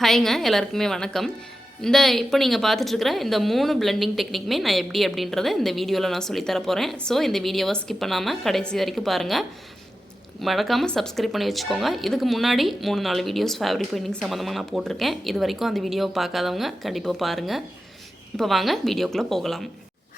ஹாய்ங்க எல்லாருக்குமே வணக்கம். இப்போ நீங்கள் பார்த்துட்ருக்கிற இந்த 3 பிளெண்டிங் டெக்னிக்குமே நான் எப்படி அப்படின்றத இந்த வீடியோவில் நான் சொல்லித்தர போகிறேன். ஸோ இந்த வீடியோவை ஸ்கிப் பண்ணாமல் கடைசி வரைக்கும் பாருங்கள். மறக்காமல் சப்ஸ்கிரைப் பண்ணி வச்சுக்கோங்க. இதுக்கு முன்னாடி 3-4 வீடியோஸ் ஃபேப்ரிக் பெயிண்டிங் சம்மந்தமாக நான் போட்டிருக்கேன். இது வரைக்கும் அந்த வீடியோவை பார்க்காதவங்க கண்டிப்பாக பாருங்கள். இப்போ வாங்க வீடியோக்குள்ளே போகலாம்.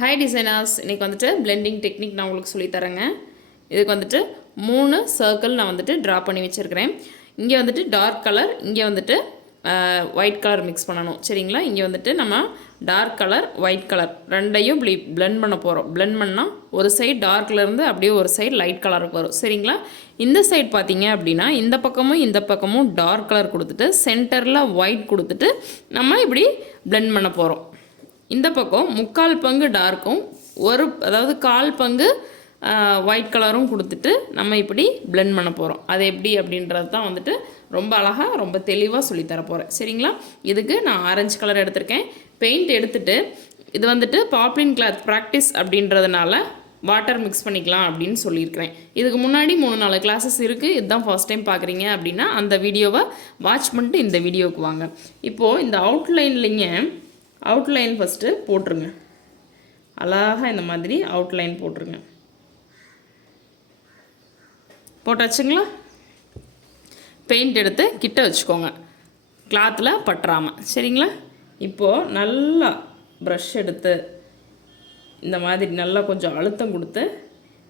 ஹாய் டிசைனர்ஸ், இன்றைக்கி வந்துட்டு பிளெண்டிங் டெக்னிக் நான் உங்களுக்கு சொல்லித்தரேங்க. இதுக்கு வந்துட்டு 3 சர்க்கிள் நான் வந்துட்டு ட்ரா பண்ணி வச்சுருக்கிறேன். இங்கே வந்துட்டு டார்க் கலர், இங்கே வந்துட்டு ஒயிட் கலர் மிக்ஸ் பண்ணணும். சரிங்களா? இங்கே வந்துட்டு நம்ம டார்க் கலர் ஒயிட் கலர் ரெண்டையும் பிளெண்ட் பண்ண போகிறோம். பிளெண்ட் பண்ணால் ஒரு சைடு டார்க்லேருந்து அப்படியே ஒரு சைடு லைட் கலருக்கு வரும். சரிங்களா? இந்த சைடு பார்த்தீங்க அப்படின்னா இந்த பக்கமும் டார்க் கலர் கொடுத்துட்டு சென்டரில் ஒயிட் கொடுத்துட்டு நம்ம இப்படி பிளெண்ட் பண்ண போகிறோம். இந்த பக்கம் 3/4 பங்கு டார்க்கும் அதாவது 1/4 பங்கு ஒயிட் கலரும் கொடுத்துட்டு நம்ம இப்படி பிளெண்ட் பண்ண போகிறோம். அது எப்படி அப்படின்றது தான் வந்துட்டு ரொம்ப அழகாக ரொம்ப தெளிவாக சொல்லித்தர போகிறேன். சரிங்களா? இதுக்கு நான் ஆரஞ்சு கலர் எடுத்திருக்கேன். பெயிண்ட் எடுத்துகிட்டு இது வந்துட்டு பாப்ளின் கிளாத் ப்ராக்டிஸ் அப்படின்றதுனால வாட்டர் மிக்ஸ் பண்ணிக்கலாம் அப்படின்னு சொல்லியிருக்கிறேன். இதுக்கு முன்னாடி 3-4 கிளாஸஸ் இருக்குது. இதுதான் ஃபர்ஸ்ட் டைம் பார்க்குறீங்க அப்படின்னா அந்த வீடியோவை வாட்ச் பண்ணிட்டு இந்த வீடியோவுக்கு வாங்க. இப்போது இந்த அவுட்லைன் ஃபஸ்ட்டு போட்டுருங்க. அழகாக இந்த மாதிரி அவுட்லைன் போட்டுருங்க. போட்டாச்சுங்களா? பெயிண்ட் எடுத்து கிட்ட வச்சுக்கோங்க, கிளாத்தில் பட்டுறாமல். சரிங்களா? இப்போது நல்லா ப்ரஷ் எடுத்து இந்த மாதிரி நல்லா கொஞ்சம் அழுத்தம் கொடுத்து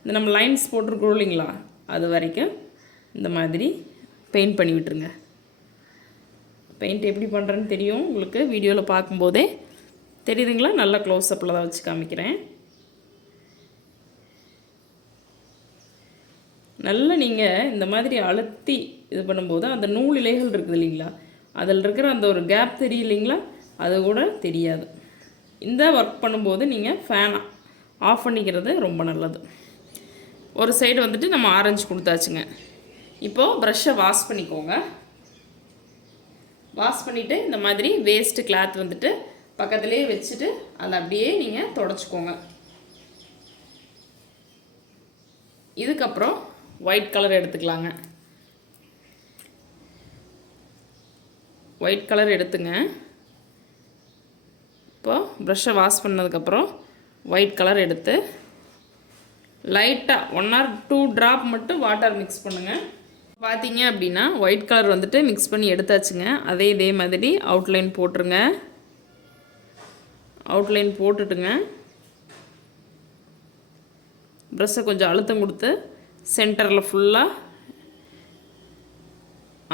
இந்த நம்ம லைன்ஸ் போட்டிருக்கோம் இல்லைங்களா, அது வரைக்கும் இந்த மாதிரி பெயிண்ட் பண்ணி விட்டுருங்க. பெயிண்ட் எப்படி பண்ணுறேன்னு தெரியும் உங்களுக்கு, வீடியோவில் பார்க்கும்போதே தெரியுதுங்களா? நல்லா க்ளோஸ்அப்பில் தான் வச்சு காமிக்கிறேன். நல்லா நீங்கள் இந்த மாதிரி அழுத்தி இது பண்ணும்போது அந்த நூல் இலைகள் இருக்குது இல்லைங்களா, அதில் இருக்கிற அந்த ஒரு கேப் தெரியும் இல்லைங்களா, அது கூட தெரியாது. இந்த ஒர்க் பண்ணும்போது நீங்கள் ஃபேன் ஆஃப் பண்ணிக்கிறது ரொம்ப நல்லது. ஒரு சைடு வந்துட்டு நம்ம ஆரஞ்சு கொடுத்தாச்சுங்க. இப்போது ப்ரஷ்ஷை வாஷ் பண்ணிக்கோங்க. வாஷ் பண்ணிவிட்டு இந்த மாதிரி வேஸ்ட்டு கிளாத் வந்துட்டு பக்கத்துலேயே வச்சுட்டு அதை அப்படியே நீங்கள் தொடச்சிக்கோங்க. இதுக்கப்புறம் ஒயிட் கலர் எடுத்துக்கலாங்க. ஒயிட் கலர் எடுத்துங்க. இப்போது ப்ரஷ்ஷை வாஷ் பண்ணதுக்கப்புறம் ஒயிட் கலர் எடுத்து லைட்டாக 1 or 2 ட்ராப் மட்டும் வாட்டர் மிக்ஸ் பண்ணுங்கள். பார்த்தீங்க அப்படின்னா ஒயிட் கலர் வந்துட்டு மிக்ஸ் பண்ணி எடுத்தாச்சுங்க. இதே மாதிரி அவுட்லைன் போட்டுருங்க. அவுட்லைன் போட்டுட்டுங்க ப்ரஷ்ஷை கொஞ்சம் அழுத்தம் கொடுத்து சென்டரில் ஃபுல்லாக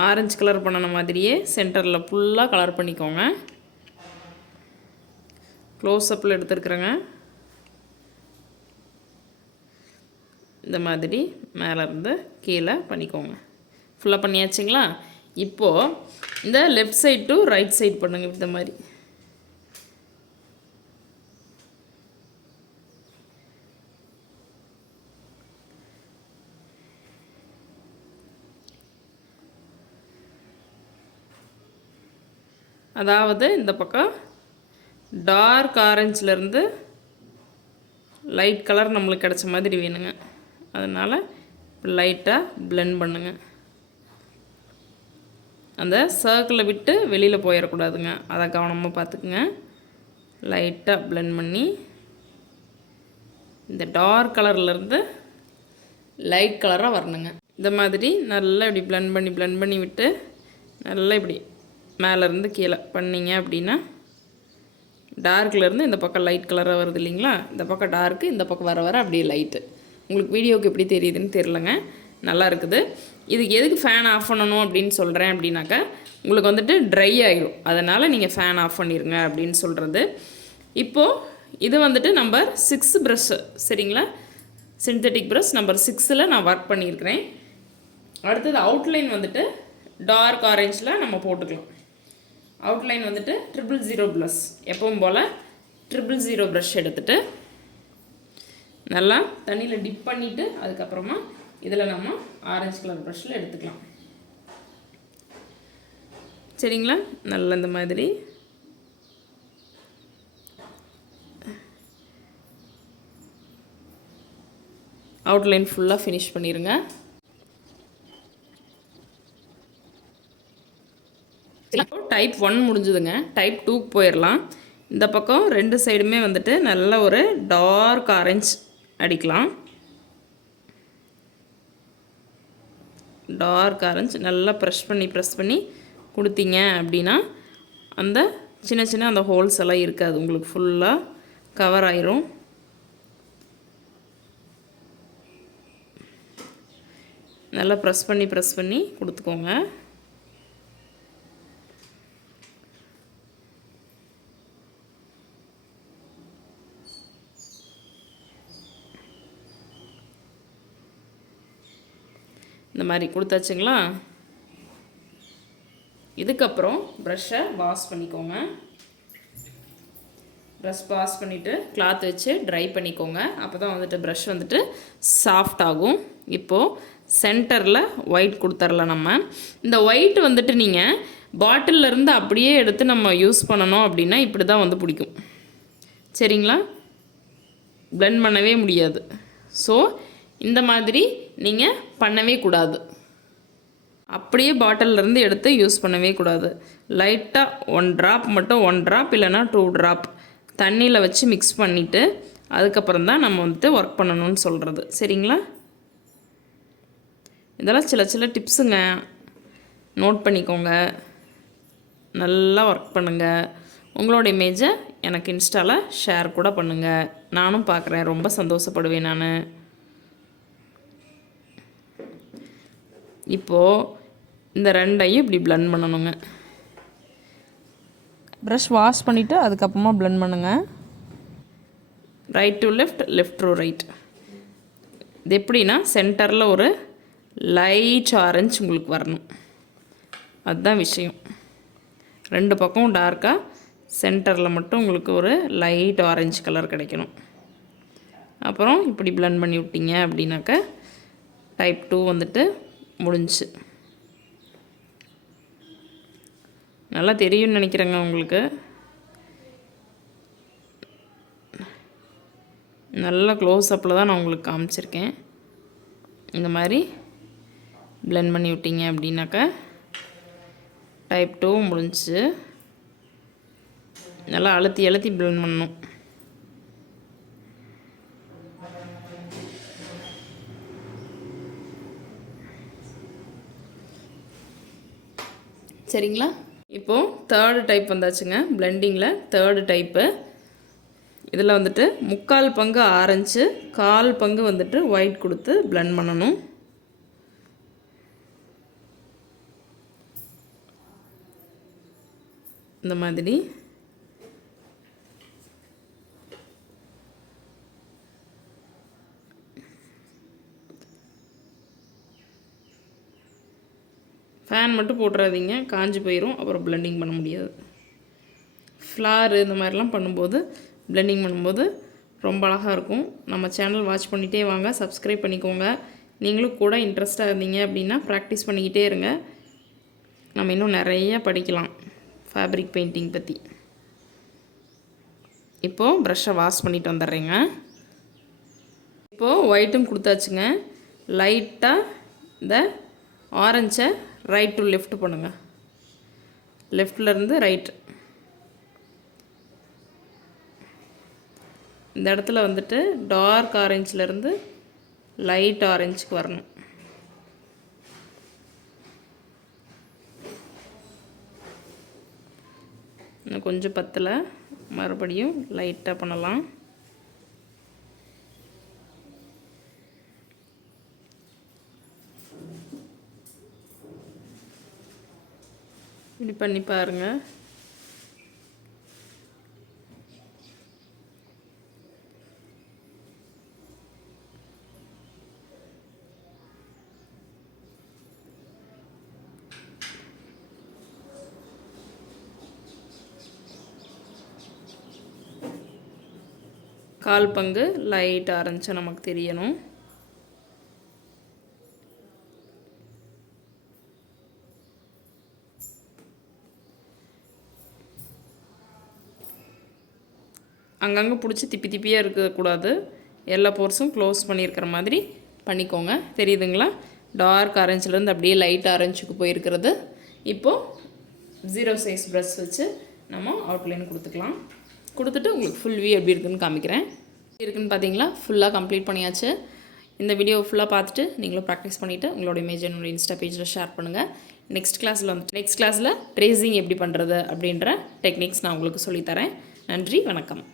ஆரஞ்சு கலர் பண்ணின மாதிரியே சென்டரில் ஃபுல்லாக கலர் பண்ணிக்கோங்க. க்ளோஸ்அப்பில் எடுத்துருக்குறேங்க. இந்த மாதிரி மேலேருந்து கீழே பண்ணிக்கோங்க. ஃபுல்லாக பண்ணியாச்சுங்களா? இப்போது இந்த left side to right side பண்ணுங்கள். இந்த மாதிரி அதாவது இந்த பக்கம் டார்க் ஆரஞ்சிலேருந்து லைட் கலர் நம்மளுக்கு கிடச்ச மாதிரி வேணுங்க. அதனால் லைட்டாக பிளெண்ட் பண்ணுங்க. அந்த சர்க்கிளை விட்டு வெளியில் போயிடக்கூடாதுங்க, அதை கவனமாக பார்த்துக்குங்க. லைட்டாக பிளெண்ட் பண்ணி இந்த டார்க் கலர்லேருந்து லைட் கலராக வரணுங்க. இந்த மாதிரி நல்லா இப்படி பிளெண்ட் பண்ணி விட்டு நல்லா இப்படி மேலேருந்து கீழே பண்ணிங்க அப்படின்னா டார்க்லேருந்து இந்த பக்கம் லைட் கலராக வருது இல்லைங்களா, இந்த பக்கம் டார்க்கு, இந்த பக்கம் வர அப்படியே லைட்டு. உங்களுக்கு வீடியோவுக்கு எப்படி தெரியுதுன்னு தெரிலங்க, நல்லா இருக்குது. இதுக்கு எதுக்கு ஃபேன் ஆஃப் பண்ணணும் அப்படின்னு சொல்கிறேன் அப்படின்னாக்கா, உங்களுக்கு வந்துட்டு ட்ரை ஆகிடும், அதனால் நீங்கள் ஃபேன் ஆஃப் பண்ணிடுங்க அப்படின்னு சொல்கிறது. இப்போது இது வந்துட்டு நம்பர் 6 ப்ரஷ்ஷு. சரிங்களா? சிந்தட்டிக் ப்ரஷ் நம்பர் 6ல் நான் ஒர்க் பண்ணியிருக்கிறேன். அடுத்தது அவுட்லைன் வந்துட்டு டார்க் ஆரஞ்சில் நம்ம போட்டுக்கலாம். அவுட்லைன் வந்துட்டு 000 ப்ளஸ் எப்பவும் போல் 000 ப்ரஷ் எடுத்துகிட்டு நல்லா தண்ணியில் டிப் பண்ணிவிட்டு அதுக்கப்புறமா இதில் நம்ம ஆரஞ்சு கலர் ப்ரஷ்ஷில் எடுத்துக்கலாம். சரிங்களா? நல்லா இந்த மாதிரி அவுட்லைன் ஃபுல்லாக ஃபினிஷ் பண்ணிடுங்க. டைப் 1 முடிஞ்சுதுங்க. டைப் 2க்கு போயிடலாம். இந்த பக்கம் 2 சைடுமே வந்துட்டு நல்ல ஒரு டார்க் ஆரஞ்ச் அடிக்கலாம். டார்க் ஆரஞ்ச் நல்லா ப்ரெஸ் பண்ணி கொடுத்தீங்க அப்படின்னா அந்த சின்ன அந்த ஹோல்ஸ் எல்லாம் இருக்காது, உங்களுக்கு ஃபுல்லாக கவர் ஆயிரும். நல்லா ப்ரெஸ் பண்ணி கொடுத்துக்கோங்க. இந்த மாதிரி கொடுத்தாச்சுங்களா? இதுக்கப்புறம் ப்ரஷ்ஷை வாஷ் பண்ணிக்கோங்க. ப்ரஷ் வாஷ் பண்ணிவிட்டு கிளாத் வச்சு ட்ரை பண்ணிக்கோங்க. அப்போ தான் வந்துட்டு ப்ரஷ் வந்துட்டு சாஃப்ட் ஆகும். இப்போது சென்டரில் ஒயிட் கொடுத்துர்லாம். நம்ம இந்த ஒயிட் வந்துட்டு நீங்கள் பாட்டிலிருந்து அப்படியே எடுத்து நம்ம யூஸ் பண்ணணும் அப்படின்னா இப்படி தான் வந்து பிடிக்கும். சரிங்களா? பிளெண்ட் பண்ணவே முடியாது. ஸோ இந்த மாதிரி நீங்கள் பண்ணவே கூடாது. அப்படியே பாட்டிலிருந்து எடுத்து யூஸ் பண்ணவே கூடாது. லைட்டாக 1 ட்ராப் மட்டும், 1 ட்ராப் இல்லைனா 2 ட்ராப் தண்ணியில் வச்சு மிக்ஸ் பண்ணிவிட்டு அதுக்கப்புறம் தான் நம்ம வந்துட்டு ஒர்க் பண்ணணும்னு சொல்கிறது. சரிங்களா? இதெல்லாம் சில டிப்ஸுங்க, நோட் பண்ணிக்கோங்க. நல்லா ஒர்க் பண்ணுங்கள். உங்களோட இமேஜை எனக்கு இன்ஸ்டாவில் ஷேர் கூட பண்ணுங்கள். நானும் பார்க்குறேன், ரொம்ப சந்தோஷப்படுவேன் நான். இப்போது இந்த ரெண்டையும் இப்படி பிளெண்ட் பண்ணணுங்க. ப்ரஷ் வாஷ் பண்ணிவிட்டு அதுக்கப்புறமா பிளெண்ட் பண்ணுங்கள். Right to left, left to right. இது எப்படின்னா சென்டரில் ஒரு லைட் ஆரஞ்சு உங்களுக்கு வரணும். அதுதான் விஷயம். 2 பக்கம் டார்க்காக, சென்டரில் மட்டும் உங்களுக்கு ஒரு லைட் ஆரஞ்சு கலர் கிடைக்கணும். அப்புறம் இப்படி பிளெண்ட் பண்ணி விட்டீங்க அப்படின்னாக்க டைப் 2 வந்துட்டு முடிஞ்சு. நல்லா தெரியும்னு நினைக்கிறேங்க உங்களுக்கு. நல்ல க்ளோஸ்அப்பில் தான் நான் உங்களுக்கு காமிச்சிருக்கேன். இந்த மாதிரி பிளெண்ட் பண்ணி விட்டீங்க அப்படின்னாக்கா டைப் 2 முடிஞ்சு. நல்லா அழுத்தி பிளெண்ட் பண்ணணும். சரிங்களா? இப்போது 3rd டைப் வந்தாச்சுங்க. பிளெண்டிங்கில் 3rd டைப்பு. இதில் வந்துட்டு 3/4 பங்கு ஆரஞ்சு, 1/4 பங்கு வந்துட்டு ஒயிட் கொடுத்து பிளெண்ட் பண்ணணும். இந்த மாதிரி ஃபேன் மட்டும் போட்டுறாதீங்க, காஞ்சி போயிடும். அப்புறம் பிளெண்டிங் பண்ண முடியாது. ஃப்ளாரு இந்த மாதிரிலாம் பண்ணும்போது, பிளெண்டிங் பண்ணும்போது ரொம்ப அழகாக இருக்கும். நம்ம சேனல் வாட்ச் பண்ணிகிட்டே வாங்க, சப்ஸ்கிரைப் பண்ணிக்கோங்க. நீங்களும் கூட இன்ட்ரெஸ்ட்டாக இருந்தீங்க அப்படின்னா ப்ராக்டிஸ் பண்ணிக்கிட்டே இருங்க. நம்ம இன்னும் நிறைய படிக்கலாம் ஃபேப்ரிக் பெயிண்டிங் பற்றி. இப்போது ப்ரஷ்ஷை வாஷ் பண்ணிட்டு வந்துடுறேங்க. இப்போது ஒயிட்டும் கொடுத்தாச்சுங்க. லைட்டாக இந்த ஆரஞ்சை ரைட் டு லெஃப்ட் பண்ணுங்கள். லெஃப்ட்லேருந்து ரைட். இந்த இடத்துல வந்துட்டு டார்க் ஆரஞ்சிலேருந்து லைட் ஆரஞ்சுக்கு வரணும். இன்னும் கொஞ்சம் பத்தலை, மறுபடியும் லைட்டாக பண்ணலாம். இப்படி பண்ணி பாருங்கள். கால் பங்கு லைட் ஆரஞ்சு நமக்கு தெரியணும். அங்கங்கே பிடிச்சி திப்பியாக இருக்கக்கூடாது. எல்லா போர்ஸும் க்ளோஸ் பண்ணியிருக்கிற மாதிரி பண்ணிக்கோங்க. தெரியுதுங்களா? டார்க் ஆரஞ்சிலேருந்து அப்படியே லைட் ஆரஞ்சுக்கு போயிருக்கிறது. இப்போது 0 சைஸ் ப்ரஷ் வச்சு நம்ம அவுட்லைன் கொடுத்துக்கலாம். கொடுத்துட்டு உங்களுக்கு ஃபுல் வியூ எப்படி இருக்குதுன்னு காமிக்கிறேன். எப்படி இருக்குன்னு பார்த்தீங்களா? ஃபுல்லாக கம்ப்ளீட் பண்ணியாச்சு. இந்த வீடியோ ஃபுல்லாக பார்த்துட்டு நீங்களும் ப்ராக்டிஸ் பண்ணிவிட்டு உங்களோட இமேஜ் என்னோட இன்ஸ்டா பேஜில் ஷேர் பண்ணுங்கள். நெக்ஸ்ட் கிளாஸில் ட்ரேசிங் எப்படி பண்ணுறது அப்படின்ற டெக்னிக்ஸ் நான் உங்களுக்கு சொல்லித்தரேன். நன்றி, வணக்கம்.